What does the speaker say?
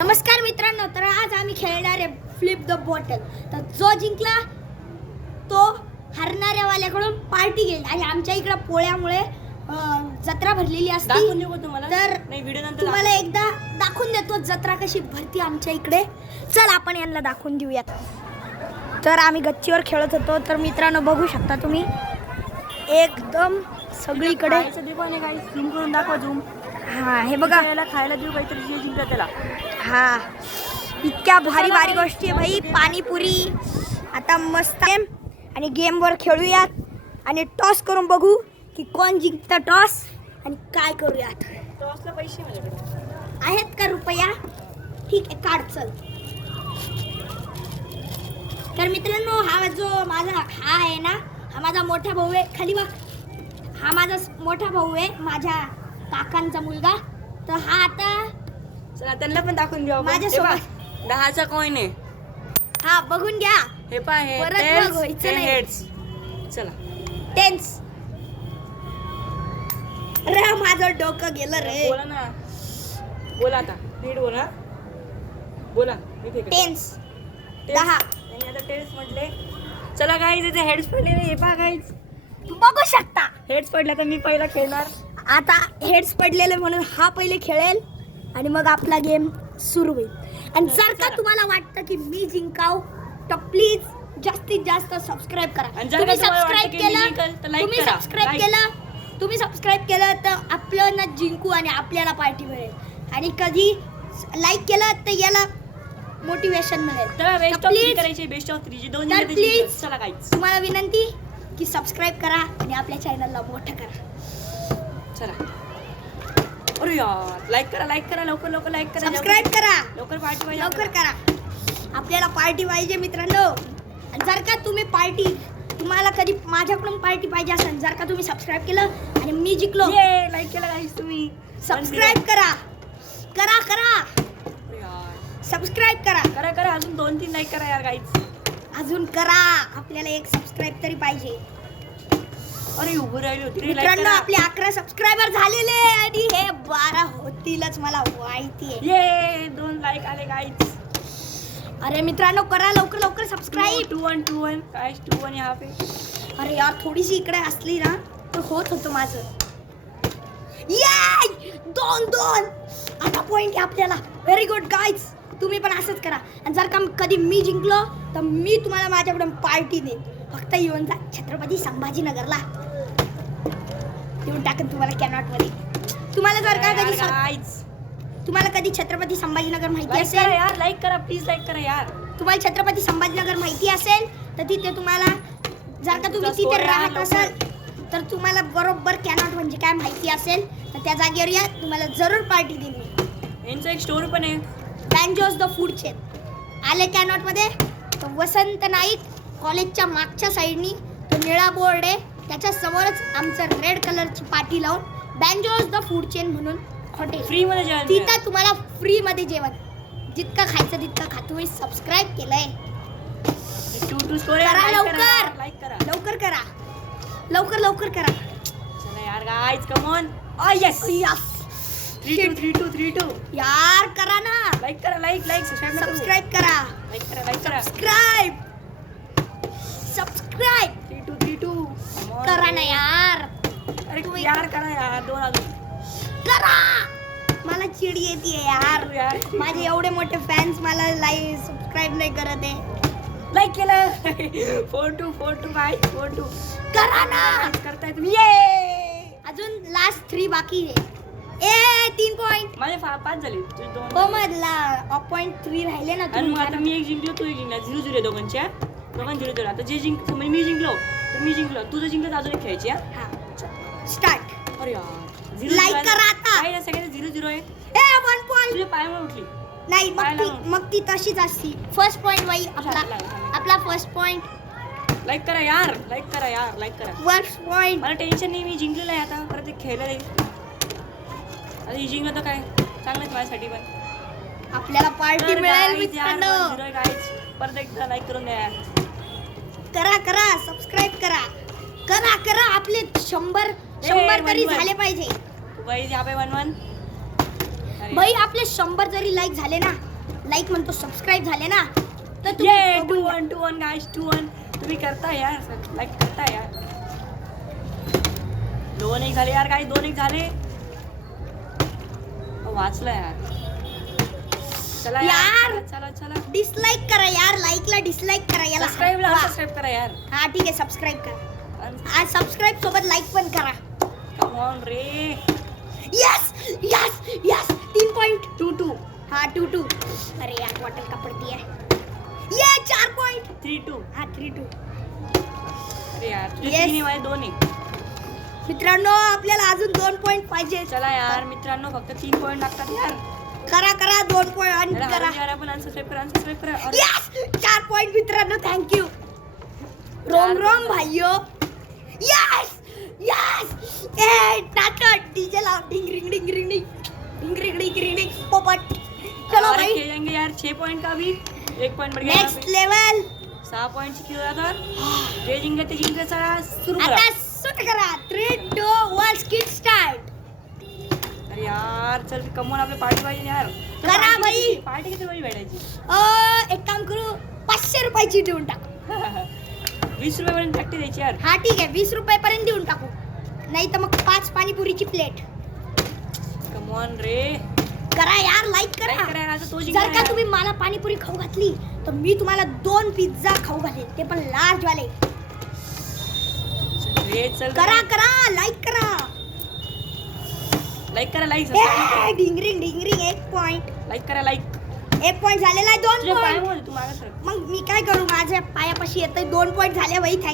नमस्कार मित्रांनो, तर आज आम्ही खेळणार आहे फ्लिप द बॉटल. तर जो जिंकला तो हरणाऱ्यावाल्याकडून पार्टी घेईल. आणि आमच्या इकडे पोळ्यामुळे जत्रा भरलेली असते. दाखवून देऊ तुम्हाला. तर नाही, व्हिडिओ नंतर तुम्हाला एकदा दाखवून देतो जत्रा कशी भरती आमच्या इकडे. चल आपण यांना दाखवून देऊयात. तर आम्ही गच्चीवर खेळत होतो. तर मित्रांनो बघू शकता तुम्ही एकदम सगळीकडे झूम करून दाखवा. झूम. हा हे बघा, खायला देऊ काहीतरी जे जिंकलं त्याला. हा इतक्या भारी भारी गोष्टी आहे भाई. पाणीपुरी आता मस्त गेम. आणि गेमवर खेळूयात आणि टॉस करून बघू की कोण जिंकतं टॉस. आणि काय करूयात. टॉसला पैसे माझ्याकडे आहेत का रुपया? ठीक आहे, काढ चल. तर मित्रांनो हा जो माझा हा आहे ना, हा माझा मोठा भाऊ आहे. खाली बघ, हा माझा मोठा भाऊ आहे, माझ्या काकांचा मुलगा. तर हा आता चला त्यांना पण दाखवून देऊ. माझ्यासोबत 10चा कॉइन आहे. हा बघून घ्या. हे पाहे परत बघायचं नाही. हेड्स. चला टेन्स. अरे माझं डोकं गेलं रे. बोला ना, बोला आता. नीट बोला. बोला. टेन्स 10. आणि आता टेन्स म्हटले. चला गाईज, इथे हेड्स पडले. हे पहा गाईज, बघू शकता. हेड्स पडल्या तर मी पहिला खेळणार. आता हेड्स पडलेले म्हणून हा पहिले खेळेल आणि मग आपला गेम सुरू होईल. आणि जर का तुम्हाला वाटतं की मी जिंकाव तर प्लीज जास्तीत जास्त सबस्क्राईब करा. आणि जर तुम्ही का तुम्हाला सबस्क्राईब वाटतं की मी केलं, जिंकल तर like तुम्ही करा. Subscribe Like. केलं, तुम्ही सबस्क्राईब केलं तर आपल्याला जिंकू आणि आपल्याला पार्टी मिळेल. आणि कधी लाईक केलं तर याला मोटिवेशन मिळेल. तर बेस्ट तर ऑफ 3 please, करायचे. बेस्ट ऑफ 3 जे दोन तर जिंकले ते please, जिंकले. चला गाईज, तुम्हाला विनंती की सबस्क्राईब करा आणि आपल्या चॅनलला मोठं करा. चला. अरे यार, लाईक करा लवकर लवकर लाईक करा. सबस्क्राईब करा, लवकर पार्टी पाहिजे. लवकर करा. आपल्याला पार्टी पाहिजे मित्रांनो. आणि जर का तुम्ही पार्टी, तुम्हाला कधी माझ्याकडून पार्टी पाहिजे असेल, जर का तुम्ही सबस्क्राईब केलं आणि मी जिंकलो, लाईक केला गाईज तुम्ही. सबस्क्राईब करा करा करा अरे यार, सबस्क्राईब करा. करा अजून 2-3 लाईक करा यार गाईज. अजून करा. आपल्याला एक सबस्क्राईब तरी पाहिजे. अरे उभं राहिली होती रे. like मित्रांनो करा. आपले 11 सबस्क्रायबर झालेले आणि हे 12 होतीलच, मला माहिती आहे. ये 2 लाईक आले गाईज. अरे मित्रांनो करा लवकर लवकर सबस्क्राईब. 2-1 गाईज. 2-1 यहाँ पे. अरे यार थोडीशी इकडे असली ना तर होत होतं माझं. ये 2-2. आता पॉइंट आहे आपल्याला. Very good guys. तुम्ही पण असंच करा. आणि जर का कधी मी जिंकलो तर मी तुम्हाला माझ्याकडून पार्टी देईन. फक्त येऊन जा छत्रपती संभाजीनगरला. येऊन टाकेन तुम्हाला कॅनॉट मध्ये. तुम्हाला जर का कधी गाईज तुम्हाला कधी छत्रपती संभाजीनगर माहिती लाईक करा असेल, यार. लाईक करा प्लीज. लाईक करा यार. तुम्हाला छत्रपती संभाजीनगर माहिती असेल तर तिथे तुम्हाला, जर का तुम्ही तिथे राहत असाल तर तुम्हाला बरोबर कॅनॉट म्हणजे काय माहिती असेल तर त्या जागेवर या. तुम्हाला जरूर पार्टी देईन मी. यांचं एक स्टोरी पण आहे. बँजोज द फूड चेन आले कॅनॉट मध्ये. तर वसंत नाईक कॉलेजच्या मागच्या साईडनी तो निळा बोर्ड आहे, त्याच्या समोरच आमचं रेड कलरची पाटी लावून बँजोज द फूड चेन म्हणून हॉटेल. फ्री मध्ये जेवण तिथं तुम्हाला फ्री मध्ये जेवण जितकं खायचं तितकं खा. तुम्ही सबस्क्राईब केलंय, टू स्टोरी करा लवकर. लाईक करा. लवकर करा, लवकर लवकर करा. चला यार गाईज, कम ऑन. यस. 3-2 यार करा ना. लाईक करा. लाईक सबस्क्राईब करा. लाईक करा. सबस्क्राईब 3-2 करा ना यार. अरे यार करा यार. 2 अजून करा. मला चिड येते यार. यार. माझे एवढे मोठे फॅन्स मला लाईक सबस्क्राईब नाही करत आहे. लाईक केलं. 4-2 गाईज. 4-2 करा ना. करताय तुम्ही. ये अजून लास्ट 3 बाकी आहे. 3 पॉइंट. माझे 5 झाले. तुझे 2. हो मधला पॉइंट 3 राहिले ना आणि मग आता तुम्ही. मी एक जिंकलो, तू एक जिंकला. 0-0 दोघांच्या. 0-0. आता जे मी जिंकलो तर मी जिंकलो. तू जर जिंकलं तर अजून एक खेळायची. स्टार्ट. अरे यार. Like करा आता. काय सगळ्यांना 0-0 आहे. 1 पॉइंट. तुझे पायामुळे उठली. नाही पाहायला मग ती तशीच असती. फर्स्ट पॉइंट बाई चला. आपला फर्स्ट पॉइंट. लाईक करा यार. लाईक करा. First point. मला टेन्शन नाही. मी जिंकलेलं आहे. आता परत एक खेळायला जाईल. आता ही जिंकलं तर काय चांगलंच माझ्यासाठी पण. आपल्याला पार्टी तर मिळेल guys, यार, मित्रांनो. 1-0 guys. परत एकदा लाईक करून द्या यार. करा सबस्क्राईब करा. आपले 100 तरी 1-1. झाले पाहिजे भाई यहाँ पे 1-1. भाई. आपले 100 जरी लाईक झाले ना लाईक म्हणतो सबस्क्राईब झाले ना तर ये तुम्ही बघून 2-1 2-1 गाइस 2-1 तुम्ही करताय यार लाईक करताय यार 2-1 झाले यार गाइस 2-1 झाले वाचलं यार चला यार. चला चला डिसलाईक करा यार, लाईकला डिसलाईक करा याला. सबस्क्राईबला वा. सबस्क्राईब करा यार हा ठीक आहे, सबस्क्राईब करा. आज सबस्क्राईब सोबत लाईक पण करा. Come on ray yes yes yes 3.22. हा 22. अरे यार बॉटल का पडती है ये 4 पॉइंट. 3-2 हा 3-2. अरे यार तुझे Yes. 3 आहे माझे 2 आहे मित्रांनो आपल्याला अजून 2 पॉइंट पाहिजे. चला यार मित्रांनो फक्त 3 पॉईंट लागतात यार करा करा 2 पॉइंट यार करा. यार आपण अनसबस्क्राईब करा अरे यस 4 पॉइंट मित्रांनो, थँक्यू. रोम रोम भाइयो. यस यस ए टाटा डीजे लाव डिंग रिंग डिंग रिंग डिंग डिंग रिंग डिंग रिंग डिंग पोपट. चलो अरे भाई खेलेंगे यार 6 पॉइंट का भी 1 पॉइंट बढ़ गया नेक्स्ट लेवल. 6 पॉइंट खेळला तर ते जिंकले चला सुरू करा आता सुट करा. 3 2 1 स्किट स्टार्ट. अरे यार चल कमवून आपले पार्टी पाहिजे ना यार करा भाई. पार्टी किती वेळी भेटायची एक काम करू 500 रुपयाची देऊन टाकू. 20 रुपयापर्यंत प्रॅक्टिस द्यायची यार हा ठीक आहे 20 रुपयापर्यंत देऊन टाकू, नाही तर मग 5 पाणीपुरीची प्लेट. कमॉन रे करा यार, लाईक काय करा. करा आता तो जर जिंकला का यार. तुम्ही मला पाणीपुरी खाऊ घातली तर मी तुम्हाला 2 पिझ्झा खाऊ घालेन, ते पण लार्ज वाले. चल रे चल करा करा लाईक करा. लाईक करा लाईक ए, डिंगरिंग डिंगरिंग 1 पॉइंट. लाईक करा लाईक 1 पॉइंट झालेला आहे. 2 तुझ्या पॉइंट. पायामध्ये तू मागे सर मग मी काय करू, माझ्या पायापाशी येतंय. 2 पॉइंट झाले भाई.